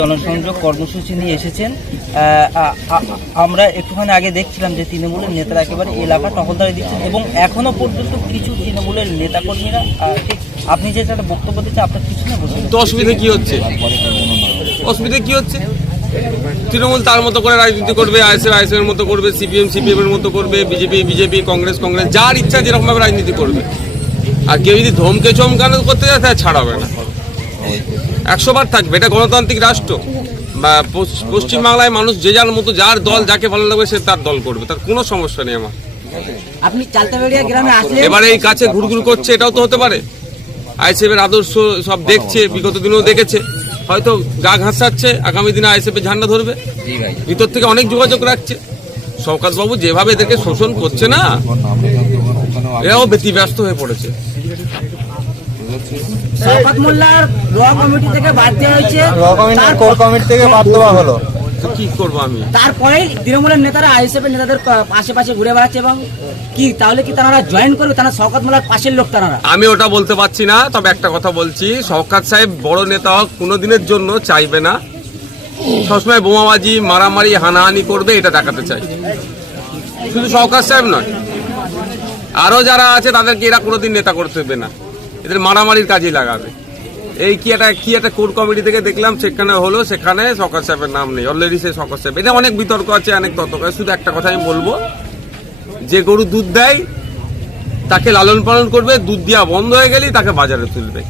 জনসংযোগ কর্মসূচি নিয়ে এসেছেন। আমরা একটুখানি আগে দেখছিলাম যে তৃণমূলের নেতারা একেবারে এলাকা টহলদারি দিচ্ছেন এবং এখনো পর্যন্ত কিছু তৃণমূলের নেতাকর্মীরা ঠিক আপনি যে একটা বক্তব্য দিচ্ছেন আপনার কিছু না বলছেন। তো অসুবিধা কি হচ্ছে? অসুবিধা কি হচ্ছে? তৃণমূল তার মতো করে রাজনীতি করবে, আইএসএফ এর মতো করবে, সিপিএম এর মতো করবে, বিজেপি কংগ্রেস যার ইচ্ছা যেরকম ভাবে রাজনীতি করবে। আর কেউ যদি ধমকে চমকানো করতে যায় তাহলে ছাড়াবে না, 100 বার থাকবে। এটা গণতান্ত্রিক রাষ্ট্র। পশ্চিমবাংলায় মানুষ যে যার মতো যার দল যাকে ভালো লাগবে সে তার দল করবে, তার কোনো সমস্যা নেই আমার। আপনি চালতাবেড়িয়া গ্রামে আসলে এবারে এই কাছে ঘুরঘুর করছে, এটাও তো হতে পারে। আইএসএফ এর আদর্শ সব দেখছে, বিগত দিনেও দেখেছে, হয়তো গা ঘাসাচ্ছে, আগামী দিনে আইএসএফ এর ঝান্ডা ধরবে। ভিতর থেকে অনেক যোগাযোগ রাখছে। শওকত বাবু যেভাবে এদেরকে শোষণ করছে না, এরাও ব্যতিব্যস্ত হয়ে পড়েছে। শওকত মোল্লার র কমিটি থেকে বাদ দেওয়া হয়েছে, কোর কমিটি থেকে বাদ দেওয়া হলো। কি করবো আমি? তারপরেই তৃণমূলের নেতারা আইএসএফ এর নেতাদের পাশে ঘুরে বেড়াচ্ছে এবং কি তাহলে কি তারা জয়েন করবে? তারা শওকত মোল্লার পাশের লোক তারা। আমি ওটা বলতে পারছি না, তবে একটা কথা বলছি, শওকত সাহেব বড় নেতা হোক কোনোদিনের জন্য চাইবে না সবসময় বোমাবাজি মারামারি হানাহানি করবে, এটা দেখাতে চাই। শুধু শওকত সাহেব নয়, আরো যারা আছে তাদেরকে এরা কোনোদিন নেতা করতে দেবে না, এদের মারামারির কাজেই লাগাবে। এই কি একটা কোর কমিটি থেকে দেখলাম সেখানে হলো, সেখানে শওকত সাহেবের নাম নেই, অলরেডি সে শওকত সাহেব। এটা অনেক বিতর্ক আছে, অনেক তর্ক আছে। শুধু একটা কথা আমি বলবো, যে গরু দুধ দেয় তাকে লালন পালন করবে, দুধ দেওয়া বন্ধ হয়ে গেলেই তাকে বাজারে তুলবে।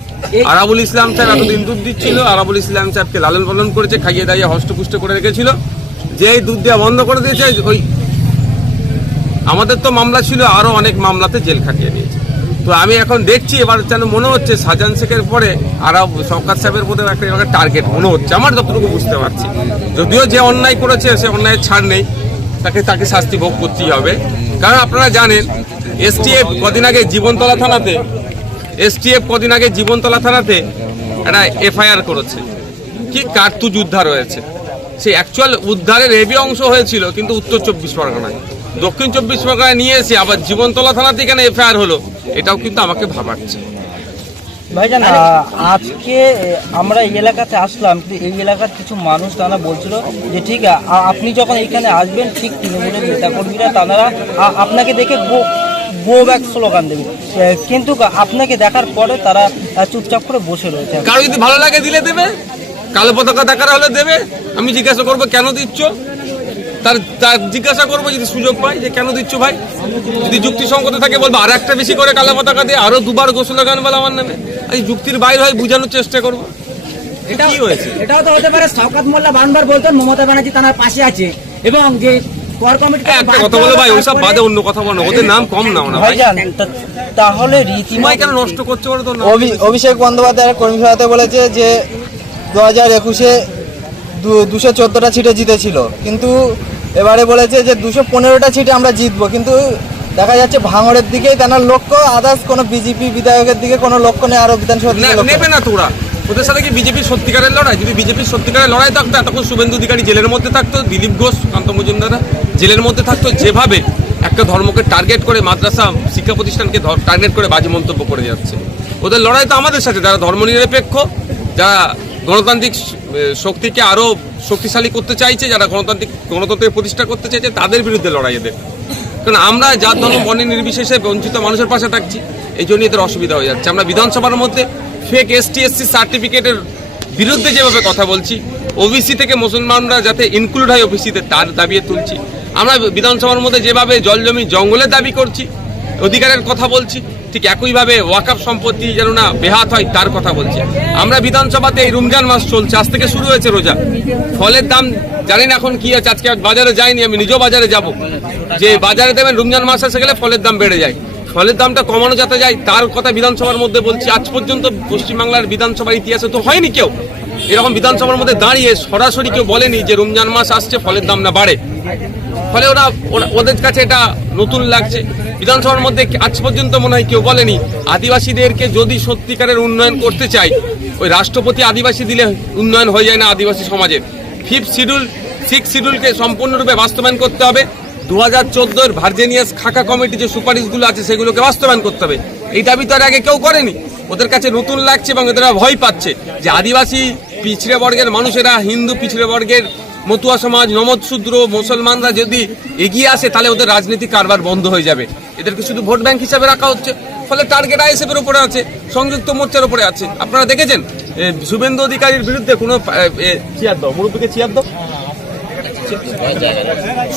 আরাবুল ইসলাম সাহেব এতদিন দুধ দিচ্ছিল, আরাবুল ইসলাম সাহেবকে লালন পালন করেছে, খাইয়ে দাইয়ে হষ্টপুষ্ট করে রেখেছিল। যেই দুধ দেওয়া বন্ধ করে দিয়েছে, ওই আমাদের তো মামলা ছিল, আরো অনেক মামলাতে জেল খাটিয়ে দিয়েছে। তো আমি এখন দেখছি এবার যেন মনে হচ্ছে শাহজাহান শেখের পরে শওকত সাহেবের মধ্যে একটা টার্গেট মনে হচ্ছে, আমার যতটুকু বুঝতে পারছি। যদিও যে অন্যায় করেছে সে অন্যায়ের ছাড় নেই, তাকে শাস্তি ভোগ করতেই হবে। কারণ আপনারা জানেন এসটিএফ কদিন আগে জীবনতলা থানাতে একটা এফআইআর করেছে, কি কার্তুজ উদ্ধার হয়েছে। সেই অ্যাকচুয়াল উদ্ধারের হেভি অংশ হয়েছিল কিন্তু উত্তর 24 পরগনায়, দক্ষিণ 24 পরগনায় নিয়ে এসে আবার জীবনতলা থানাতে এখানে এফআইআর হলো। এটাও কিন্তু আমাকে ভাবাচ্ছে। ভাইজান, আজকে আমরা এই এলাকাতে আসলাম, এই এলাকার কিছু মানুষ তারা বলছিল যে ঠিক আপনি যখন এখানে আসবেন ঠিক তৃণমূলের নেতাকর্মীরা তারা আপনাকে দেখে গো ব্যাক স্লোগান দেবে, কিন্তু আপনাকে দেখার পরে তারা চুপচাপ করে বসে রয়েছে। কারো যদি ভালো লাগে দিলে দেবে, কালো পতাকা দেখার হলে দেবে। আমি জিজ্ঞাসা করবো কেন দিচ্ছ, তার জিজ্ঞাসা করবো যদি সুযোগ পাই যে কেন দিচ্ছ ভাই। যদি যুক্তিসঙ্গত থাকে বলবো আর একটা বেশি করে কালো পতাকা দিয়ে আরো 2 বার স্লোগান বলে আমার নামে। এই যুক্তির বাইরে হয় বোঝানোর চেষ্টা করবো। কি হয়েছে? এটাও তো হতে পারে শওকত মোল্লা বারবার বলতেন মমতা ব্যানার্জি তার পাশে আছে এবং যে কোর কমিটি একটা কথা বলো ভাই, ওইসব বাদে অন্য কথা বলো, ওদের নাম কম নাও না ভাইজান। তাহলে রীতিমতো কেন নষ্ট করছে ওরা? তো অভিষেক বন্দ্যোপাধ্যায়ের কর্মী সভাতে বলেছে যে 2021-এ 214টা সিটে জিতেছিল, কিন্তু এবারে বলেছে যে 215টা সিটে আমরা জিতবো। কিন্তু দেখা যাচ্ছে ভাঙড়ের দিকেই তার লক্ষ্য, আদার্স কোনো বিজেপি বিধায়কের দিকে কোনো লক্ষ্য নেই। আরো বিধানসভা নেবে না তো ওদের সাথে কি বিজেপির সত্যিকারের লড়াই? যদি বিজেপির সত্যিকারের লড়াই থাকতো এতক্ষণ শুভেন্দু অধিকারী জেলের মধ্যে থাকতো, দিলীপ ঘোষ কান্ত মজুমদাররা জেলের মধ্যে থাকতো। যেভাবে একটা ধর্মকে টার্গেট করে, মাদ্রাসা শিক্ষা প্রতিষ্ঠানকে টার্গেট করে বাজে মন্তব্য করে যাচ্ছে, ওদের লড়াই তো আমাদের সাথে, যারা ধর্মনিরপেক্ষ, যারা গণতান্ত্রিক শক্তিকে আরো শক্তিশালী করতে চাইছে, যারা গণতন্ত্রের প্রতিষ্ঠা করতে চাইছে, তাদের বিরুদ্ধে লড়াই এদের। কারণ আমরা যার ধর্ম বর্ণের নির্বিশেষে বঞ্চিত মানুষের পাশে থাকছি, এই জন্যই এদের অসুবিধা হয়ে যাচ্ছে। আমরা বিধানসভার মধ্যে ফেক ST/SC সার্টিফিকেটের বিরুদ্ধে যেভাবে কথা বলছি, ওবিসি থেকে মুসলমানরা যাতে ইনক্লুড হয় ওবিসিতে, তার দাবি তুলছি। আমরা বিধানসভার মধ্যে যেভাবে জলজমি জঙ্গলের দাবি করছি, অধিকারের কথা বলছি, ঠিক একইভাবে ওয়াকফ সম্পত্তি যেন না বেহাত হয় তার কথা বলছি। আমরা বিধানসভাতে এই রমজান মাস চলছে, আজ থেকে শুরু হয়েছে রোজা, ফলের দাম জানি না এখন কি আছে। আজকে বাজারে যাইনি, আমি নিজেও বাজারে যাব, যে বাজারে দেবেন রমজান মাস এসে গেলে ফলের দাম বেড়ে যায়, ফলের দামটা কমানো যাতে যায় তার কথা বিধানসভার মধ্যে বলছি। আজ পর্যন্ত পশ্চিমবাংলার বিধানসভার ইতিহাসে তো হয়নি কেউ এরকম বিধানসভার মধ্যে দাঁড়িয়ে সরাসরি কেউ বলেনি যে রমজান মাস আসছে ফলের দাম না বাড়ে। ফলে ওদের কাছে এটা নতুন লাগছে। বিধানসভার মধ্যে আজ পর্যন্ত মনে হয় কেউ বলেনি আদিবাসীদেরকে যদি সত্যিকারের উন্নয়ন করতে চাই, ওই রাষ্ট্রপতি আদিবাসী দিলে উন্নয়ন হয়ে যায় না আদিবাসী সমাজের। 5th শিডিউল 6th শিডিউলকে সম্পূর্ণরূপে বাস্তবায়ন করতে হবে। 2014-এর ভার্জিনিয়াস খাকা কমিটি যে সুপারিশগুলো আছে সেগুলোকে বাস্তবায়ন করতে হবে। এই দাবি তো আর আগে কেউ করেনি। ওদের কাছে নতুন লাগছে এবং এরা ভয় পাচ্ছে যে আদিবাসী পিছড়ে বর্গের মানুষেরা, হিন্দু পিছড়ে বর্গের মতুয়া সমাজ, নমৎশূদ্র, মুসলমানরা যদি এগিয়ে আসে তাহলে ওদের রাজনৈতিক কারবার বন্ধ হয়ে যাবে। এদেরকে শুধু ভোট ব্যাংক হিসাবে রাখা হচ্ছে, ফলে টার্গেট আইএসএফ এর উপরে আছে, সংযুক্ত মোর্চার উপরে আছে। আপনারা দেখেছেন শুভেন্দু অধিকারীর বিরুদ্ধে কোনো মুরব্বীকে চেয়ার দাও,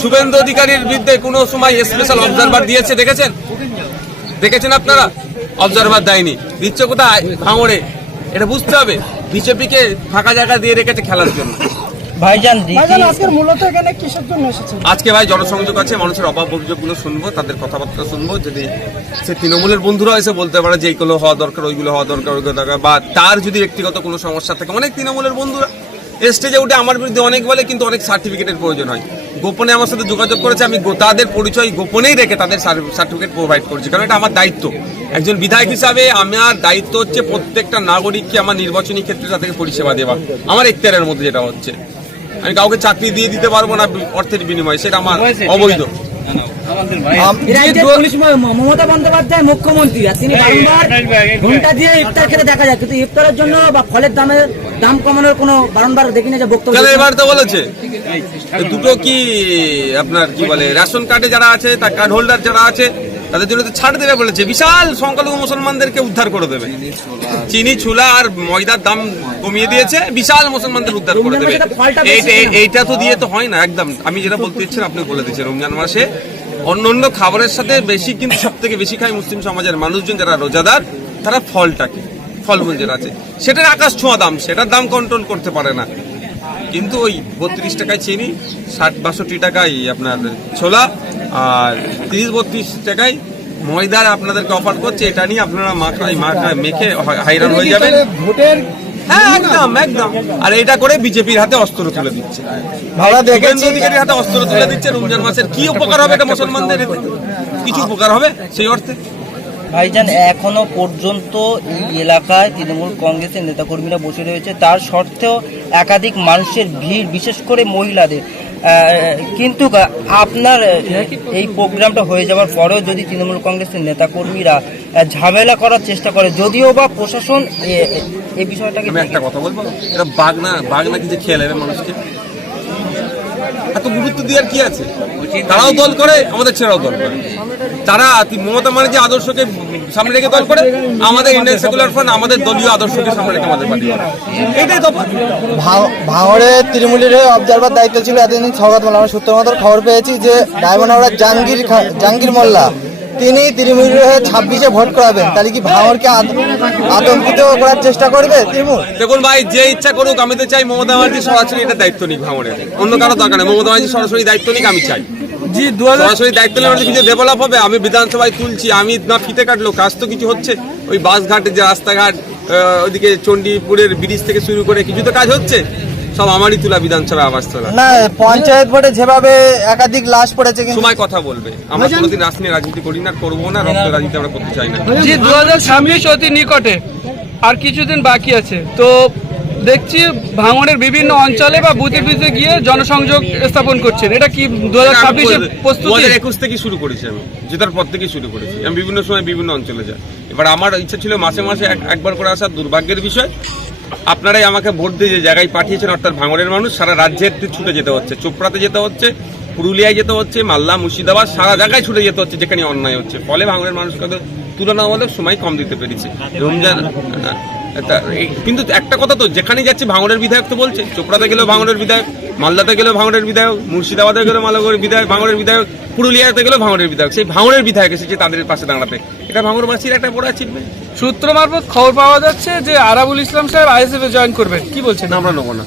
শুভেন্দু অধিকারীর বিরুদ্ধে কোনো সময় স্পেশাল অবজারভার দিয়েছে দেখেছেন আপনারা? অবজারভার দেয়নি, দিচ্ছে কোথায়? ভাঙড়ে। এটা বুঝতে হবে, বিজেপিকে ফাঁকা জায়গা দিয়ে রেখেছে খেলার জন্য। ভাইজান আজকের মূলত এখানে কিসের জন্য এসেছেন? আজকে ভাই জনসংযোগ আছে, মানুষের অভাব অভিযোগগুলো শুনবো, তাদের কথাবার্তা শুনবো। যদি সে তৃণমূলের বন্ধুরা এসে বলতে পারে যে এইগুলো হওয়া দরকার, ওইগুলো হওয়া দরকার, ওইগুলো দরকার, বা তার যদি ব্যক্তিগত কোনো সমস্যা থাকে, অনেক তৃণমূলের বন্ধুরা স্টেজে উঠে আমার বিরুদ্ধে অনেক বলে, কিন্তু অনেক সার্টিফিকেটের প্রয়োজন হয়। গোপনে আমার সাথে যোগাযোগ করেছে, আমি তাদের পরিচয় গোপনেই রেখে তাদের সার্টিফিকেট প্রোভাইড করছি, কারণ এটা আমার দায়িত্ব। একজন বিধায়ক হিসাবে আমার দায়িত্ব হচ্ছে প্রত্যেকটা নাগরিককে আমার নির্বাচনী ক্ষেত্রে তাদেরকে পরিষেবা দেওয়া। আমার এখতিয়ারের মধ্যে যেটা হচ্ছে, আমি কাউকে চাকরি দিয়ে দিতে পারবো না অর্থের বিনিময়ে, সেটা আমার অবৈধ। মমতা বন্দ্যোপাধ্যায় মুখ্যমন্ত্রী, আর তিনি বারংবার ঘন্টা দিয়ে ইফতার খেতে দেখা যায়, কিন্তু ইফতারের জন্য বা ফলের দাম কমানোর কোনো বারংবার দেখি না যে বক্তব্য। এবার তো বলেছে দুটো কি আপনার কি বলে, রেশন কার্ডে যারা আছে, তার কার্ড হোল্ডার যারা আছে তাদের জন্য তো ছাড় দেবে বলেছে, বিশাল সংখ্যালঘু মুসলমানদেরকে উদ্ধার করে দেবে। চিনি, ছোলা আর ময়দার দাম কমিয়ে দিয়েছে, বিশাল মুসলমানদের উদ্ধার করে দেবে। এইটা তো দিয়ে তো হয় না একদম। আমি যেটা বলতে চাচ্ছেন আপনি বলে দিচ্ছেন, রমজান মাসে অন্য খাবারের সাথে বেশি, কিন্তু সব থেকে বেশি খায় মুসলিম সমাজের মানুষজন যারা রোজাদার, তারা ফলটাকে, ফলমূল যেটা আছে সেটার আকাশ ছোঁয়া দাম, সেটার দাম কন্ট্রোল করতে পারে না। কিন্তু ওই 32 টাকায় চিনি, 60-62 টাকায় আপনার ছোলা, আর 30-32 টাকায় ময়দার আপনাদেরকে অফার করছে। এটা নিয়ে আপনারা মেখে হাইরান হয়ে যাবেন। হ্যাঁ, একদম একদম। আর এটা করে বিজেপির হাতে অস্ত্র তুলে দিচ্ছে, অধিকারীর হাতে অস্ত্র তুলে দিচ্ছে। রমজান মাসের কি উপকার হবে এটা মুসলমানদের? কিছু উপকার হবে সেই অর্থে? ভাইজান, এখনো পর্যন্ত এই এলাকায় তৃণমূল কংগ্রেসের নেতাকর্মীরা বসে রয়েছে, তার সত্ত্বেও একাধিক মানুষের ভিড়, বিশেষ করে মহিলাদের। কিন্তু আপনার এই প্রোগ্রামটা হয়ে যাওয়ার পরেও যদি তৃণমূল কংগ্রেসের নেতাকর্মীরা ঝামেলা করার চেষ্টা করে, যদিও বা প্রশাসন এই বিষয়টাকে, আমি একটা কথা বলবো, এটা বাগনা কি যে খেয়ে নেবে মানুষকে, এত গুরুত্ব দেওয়ার কি আছে? তারাও দল করে, আমাদের ছেড়াও দল করে। তারা মমতা ব্যানার্জি আদর্শকে সামনে রেখে দল করে, আমাদের ইন্ডিয়ান সেকুলার ফ্রন্ট আমাদের দলীয় আদর্শকে সামনে রেখে আমাদের পার্টি করে। এইটাই তো ভাঙড়ে তৃণমূলের অবজারভার দায়িত্ব ছিল এতদিন সৌগত মোল্লা। আমরা সূত্র মতো খবর পেয়েছি যে ডায়মন্ড জাহাঙ্গীর মোল্লা তিনি তৃণমূলের হয়ে 26-এ ভোট করাবেন। তাহলে কি ভাঙড়কে আতঙ্কিত করার চেষ্টা করবে তৃণমূল? দেখুন ভাই, যে ইচ্ছা করুক, আমি তো চাই মমতা ব্যানার্জি সরাসরি এটা দায়িত্ব নিক ভাঙড়ের, অন্য কারো দরকার নেই। মমতা ব্যানার্জি সরাসরি দায়িত্ব নিক, আমি চাই। সরাসরি দায়িত্ব নিলে কিছু ডেভেলপ হবে। আমি বিধানসভায় তুলছি, আমি না ফিতে কাটলো, কাজ তো কিছু হচ্ছে। ওই বাসঘাটের যে রাস্তাঘাট, ওইদিকে চণ্ডীপুরের ব্রিজ থেকে শুরু করে কিছু তো কাজ হচ্ছে, সব আমারই তোলা, বিধানসভা আবাস তোলা। না, পঞ্চায়েত ভোটে যেভাবে একাধিক লাশ পড়েছে, সময় কথা বলবে। আমরা কোনোদিন রাজনীতি করি না, করবো না, রক্ত রাজনীতি আমরা করতে চাই না। 2026 অতি নিকটে, আর কিছুদিন বাকি আছে। তো দেখছি ভাঙড়ের বিভিন্ন অঞ্চলে বা বুথে বুথে গিয়ে জনসংযোগ স্থাপন করছেন, এটা কি 2026-এর প্রস্তুতি? 2021 থেকে শুরু করেছি, আমি জেতার পর থেকে শুরু করেছি। আমি বিভিন্ন সময় বিভিন্ন অঞ্চলে যাই। এবার আমার ইচ্ছা ছিল মাসে মাসে একবার করে আসার। দুর্ভাগ্যের বিষয়, আপনারাই আমাকে ভোট দিয়ে যে জায়গায় পাঠিয়েছেন, অর্থাৎ ভাঙড়ের মানুষ, সারা রাজ্যের ছুটে যেতে হচ্ছে। চোপড়াতে যেতে হচ্ছে, পুরুলিয়ায় যেতে হচ্ছে, মালদা, মুর্শিদাবাদ, সারা জায়গায় ছুটে যেতে হচ্ছে যেখানে অন্যায় হচ্ছে। ফলে ভাঙড়ের মানুষকে তুলনামূলক সময় কম দিতে পেরেছি। রমজান কিন্তু একটা কথা তো, যেখানে যাচ্ছে ভাঙড়ের বিধায়ক তো বলছে, চোপড়াতে গেলেও ভাঙড়ের বিধায়ক, মালদাতে গেলেও ভাঙড়ের বিধায়ক, মুর্শিদাবাদে গেলেও মালগড়ের বিধায়ক, ভাঙড়ের বিধায়ক, পুরুলিয়াতে গেলেও ভাঙড়ের বিধায়ক। সেই ভাঙড়ের বিধায়ক এসেছে তাদের পাশে দাঁড়াতে। এটা ভাঙড়বাসীর একটা বড় অ্যাচিভমেন্ট। সূত্র মারফত খবর পাওয়া যাচ্ছে যে আরাবুল ইসলাম সাহেব আইএসএফ এ জয়েন করবেন, কি বলছেন? আমরা নেবো না।